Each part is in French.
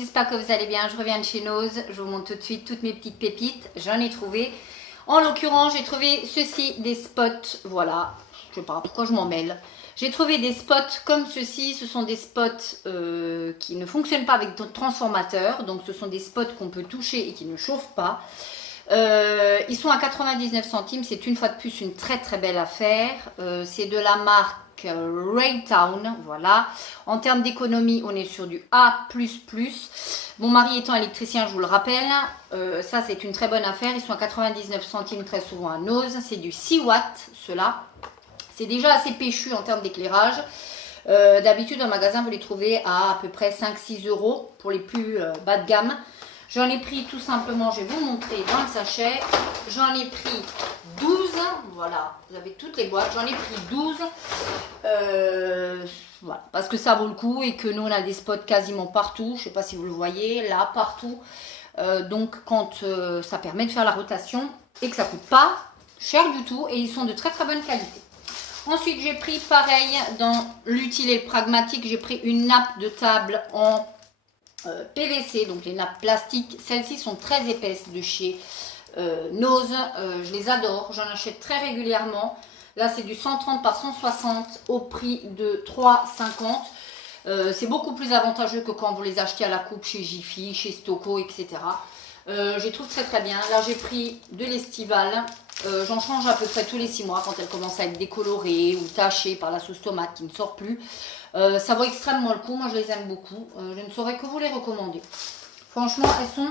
j'espère que vous allez bien. Je reviens de chez Nose, je vous montre tout de suite toutes mes petites pépites. J'en ai trouvé. En l'occurrence, j'ai trouvé ceci, des spots, voilà. Je sais pas pourquoi je m'en mêle. J'ai trouvé des spots comme ceci. Ce sont des spots qui ne fonctionnent pas avec notre transformateur. Donc ce sont des spots qu'on peut toucher et qui ne chauffent pas. Ils sont à 99 centimes. C'est une fois de plus une très très belle affaire. C'est de la marque Raytown, voilà. En termes d'économie, on est sur du A++. Mon mari étant électricien, je vous le rappelle, ça c'est une très bonne affaire. Ils sont à 99 centimes très souvent à Nose. C'est du 6 watts, cela. C'est déjà assez péchu en termes d'éclairage. D'habitude, en magasin, vous les trouvez à peu près 5-6 euros pour les plus bas de gamme. J'en ai pris tout simplement, je vais vous montrer dans le sachet, j'en ai pris 12, voilà, vous avez toutes les boîtes, j'en ai pris 12, voilà, parce que ça vaut le coup et que nous on a des spots quasiment partout, je ne sais pas si vous le voyez, là, partout, donc quand ça permet de faire la rotation et que ça ne coûte pas cher du tout et ils sont de très très bonne qualité. Ensuite j'ai pris pareil dans l'utile et le pragmatique, j'ai pris une nappe de table en PVC, donc les nappes plastiques. Celles-ci sont très épaisses de chez Nose. Je les adore, j'en achète très régulièrement. Là c'est du 130 par 160 au prix de 3,50. C'est beaucoup plus avantageux que quand vous les achetez à la coupe chez Jiffy, chez Stoco, etc. Je les trouve très très bien. Là j'ai pris de l'estival. J'en change à peu près tous les 6 mois quand elles commencent à être décolorées ou tachées par la sauce tomate qui ne sort plus. Ça vaut extrêmement le coup, moi je les aime beaucoup, je ne saurais que vous les recommander. Franchement, elles sont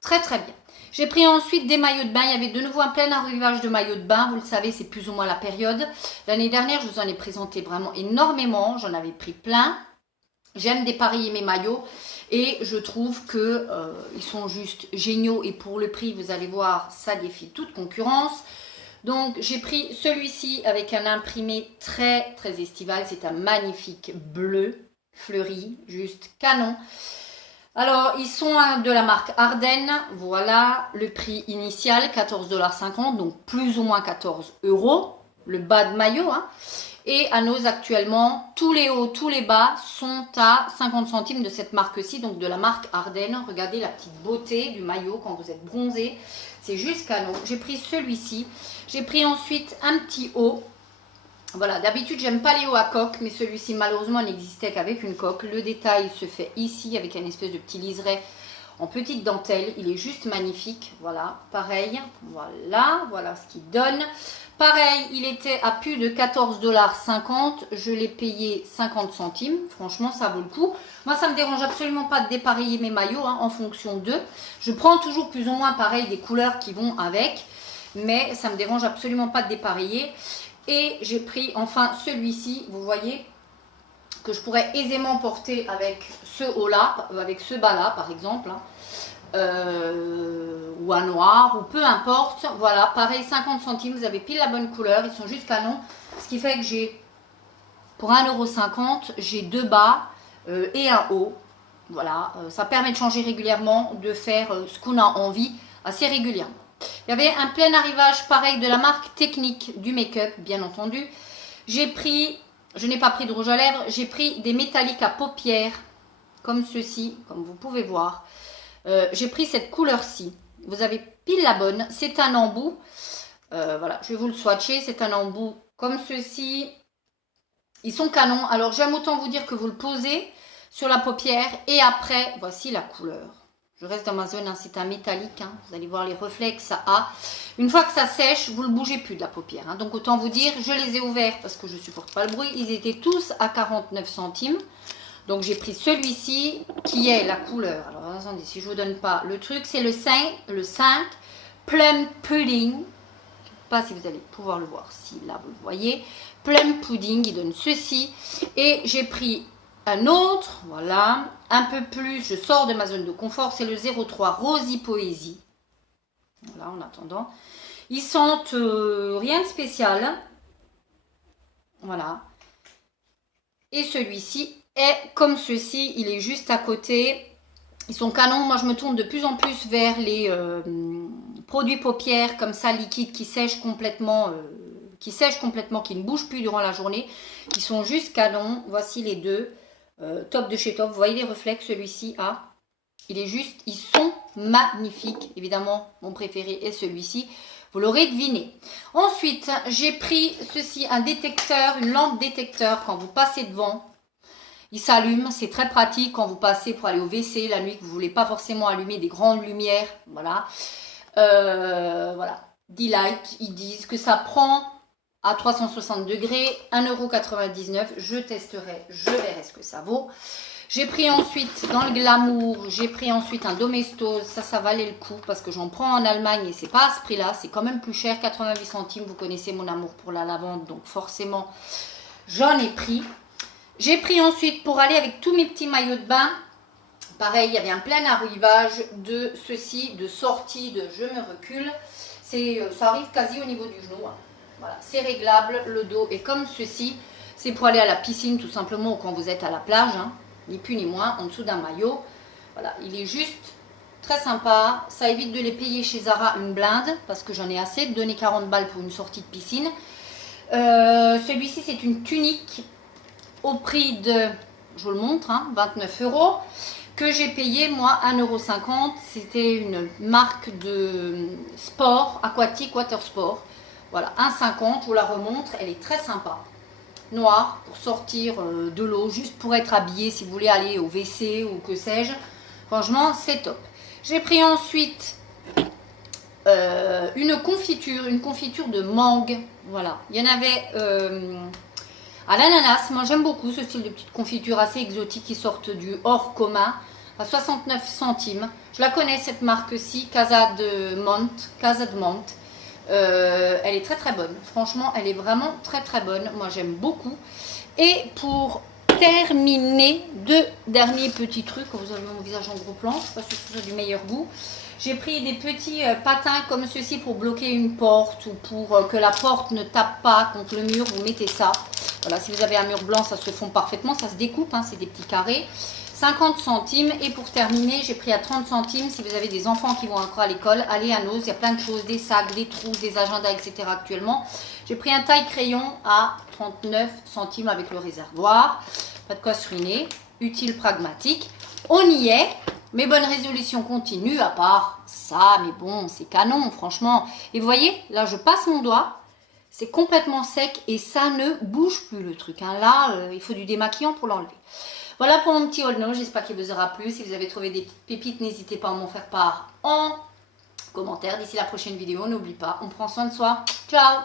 très très bien. J'ai pris ensuite des maillots de bain, il y avait de nouveau un plein arrivage de maillots de bain, vous le savez, c'est plus ou moins la période. L'année dernière, je vous en ai présenté vraiment énormément, j'en avais pris plein. J'aime dépareiller mes maillots et je trouve que ils sont juste géniaux et pour le prix, vous allez voir, ça défie toute concurrence. Donc j'ai pris celui-ci avec un imprimé très très estival, c'est un magnifique bleu fleuri, juste canon. Alors ils sont de la marque Ardennes, voilà, le prix initial 14,50 $, donc plus ou moins 14 €, le bas de maillot, hein. Et à Nose actuellement, tous les hauts, tous les bas sont à 50 centimes de cette marque-ci, donc de la marque Ardennes. Regardez la petite beauté du maillot quand vous êtes bronzé, c'est juste canon. J'ai pris celui-ci, j'ai pris ensuite un petit haut. Voilà, d'habitude j'aime pas les hauts à coque, mais celui-ci malheureusement n'existait qu'avec une coque. Le détail se fait ici avec un espèce de petit liseré en petite dentelle, il est juste magnifique. Voilà, pareil, voilà ce qu'il donne. Pareil, il était à plus de 14,50 $. Je l'ai payé 50 centimes. Franchement, ça vaut le coup. Moi, ça ne me dérange absolument pas de dépareiller mes maillots en fonction d'eux. Je prends toujours plus ou moins pareil des couleurs qui vont avec. Mais ça ne me dérange absolument pas de dépareiller. Et j'ai pris enfin celui-ci, vous voyez, que je pourrais aisément porter avec ce haut-là, avec ce bas-là par exemple. Ou un noir ou peu importe, voilà, pareil 50 centimes, vous avez pile la bonne couleur, ils sont juste canons, ce qui fait que j'ai pour 1,50 €, j'ai deux bas et un haut, voilà, ça permet de changer régulièrement, de faire ce qu'on a envie assez régulièrement. Il y avait un plein arrivage pareil de la marque Technique du make-up, bien entendu. J'ai pris, je n'ai pas pris de rouge à lèvres, j'ai pris des métalliques à paupières comme ceci, comme vous pouvez voir. J'ai pris cette couleur-ci. Vous avez pile la bonne. C'est un embout. Voilà, je vais vous le swatcher. C'est un embout comme ceci. Ils sont canons. Alors, j'aime autant vous dire que vous le posez sur la paupière. Et après, voici la couleur. Je reste dans ma zone. Hein, c'est un métallique. Hein. Vous allez voir les reflets que ça a. Une fois que ça sèche, vous ne le bougez plus de la paupière. Hein. Donc, autant vous dire, je les ai ouverts parce que je ne supporte pas le bruit. Ils étaient tous à 49 centimes. Donc j'ai pris celui-ci qui est la couleur. Alors attendez, si je ne vous donne pas le truc, c'est le 5 Plum Pudding. Je ne sais pas si vous allez pouvoir le voir. Si là vous le voyez. Plum Pudding, il donne ceci. Et j'ai pris un autre, voilà, un peu plus, je sors de ma zone de confort, c'est le 03 Rosy Poésie. Voilà, en attendant. Ils sentent rien de spécial. Voilà. Et celui-ci est comme ceci, il est juste à côté. Ils sont canons. Moi, je me tourne de plus en plus vers les produits paupières comme ça, liquides, qui sèchent complètement, qui ne bougent plus durant la journée, qui sont juste canons. Voici les deux. Top de chez Top. Vous voyez les reflets que celui-ci a. Il est juste, ils sont magnifiques. Évidemment, mon préféré est celui-ci. Vous l'aurez deviné. Ensuite, j'ai pris ceci, un détecteur, une lampe détecteur. Quand vous passez devant, il s'allume. C'est très pratique quand vous passez pour aller au WC la nuit, que vous ne voulez pas forcément allumer des grandes lumières. Voilà. Voilà. D-Light, ils disent que ça prend à 360 degrés, 1,99 €. Je testerai, je verrai ce que ça vaut. J'ai pris ensuite, dans le glamour, j'ai pris ensuite un Domestos. Ça valait le coup parce que j'en prends en Allemagne et c'est pas à ce prix-là. C'est quand même plus cher, 88 centimes. Vous connaissez mon amour pour la lavande, donc forcément, j'en ai pris. J'ai pris ensuite, pour aller avec tous mes petits maillots de bain, pareil, il y avait un plein arrivage de ceci, de sortie de je me recule. Ça arrive quasi au niveau du genou. Hein. Voilà, c'est réglable, le dos est comme ceci. C'est pour aller à la piscine tout simplement ou quand vous êtes à la plage. Hein. Ni plus ni moins, en dessous d'un maillot. Voilà, il est juste très sympa. Ça évite de les payer chez Zara une blinde, parce que j'en ai assez de donner 40 balles pour une sortie de piscine. Celui-ci, c'est une tunique au prix de, je vous le montre, hein, 29 €, que j'ai payé, moi, 1,50 €. C'était une marque de sport, aquatique, water sport. Voilà, 1,50 €, je vous la remontre, elle est très sympa. Noir pour sortir de l'eau, juste pour être habillé si vous voulez aller au WC ou que sais-je. Franchement, c'est top. J'ai pris ensuite une confiture de mangue. Voilà, il y en avait à l'ananas. Moi, j'aime beaucoup ce style de petite confiture assez exotique qui sortent du hors commun à 69 centimes. Je la connais cette marque-ci, Casa de Monte. Elle est très très bonne. Franchement, elle est vraiment très très bonne. Moi, j'aime beaucoup. Et pour terminer, deux derniers petits trucs. Vous avez mon visage en gros plan. Je ne sais pas si ce soit du meilleur goût. J'ai pris des petits patins comme ceci pour bloquer une porte ou pour que la porte ne tape pas contre le mur. Vous mettez ça. Voilà, si vous avez un mur blanc, ça se fond parfaitement. Ça se découpe, hein, c'est des petits carrés. 50 centimes. Et pour terminer, j'ai pris à 30 centimes. Si vous avez des enfants qui vont encore à l'école, allez à Noz. Il y a plein de choses, des sacs, des trous, des agendas, etc. actuellement. J'ai pris un taille crayon à 39 centimes avec le réservoir. Pas de quoi se ruiner. Utile, pragmatique. On y est. Mes bonnes résolutions continuent, à part ça. Mais bon, c'est canon, franchement. Et vous voyez, là, je passe mon doigt. C'est complètement sec et ça ne bouge plus le truc. Hein. Là, il faut du démaquillant pour l'enlever. Voilà pour mon petit haul no, j'espère qu'il vous aura plu. Si vous avez trouvé des petites pépites, n'hésitez pas à m'en faire part en commentaire. D'ici la prochaine vidéo, n'oublie pas, on prend soin de soi. Ciao!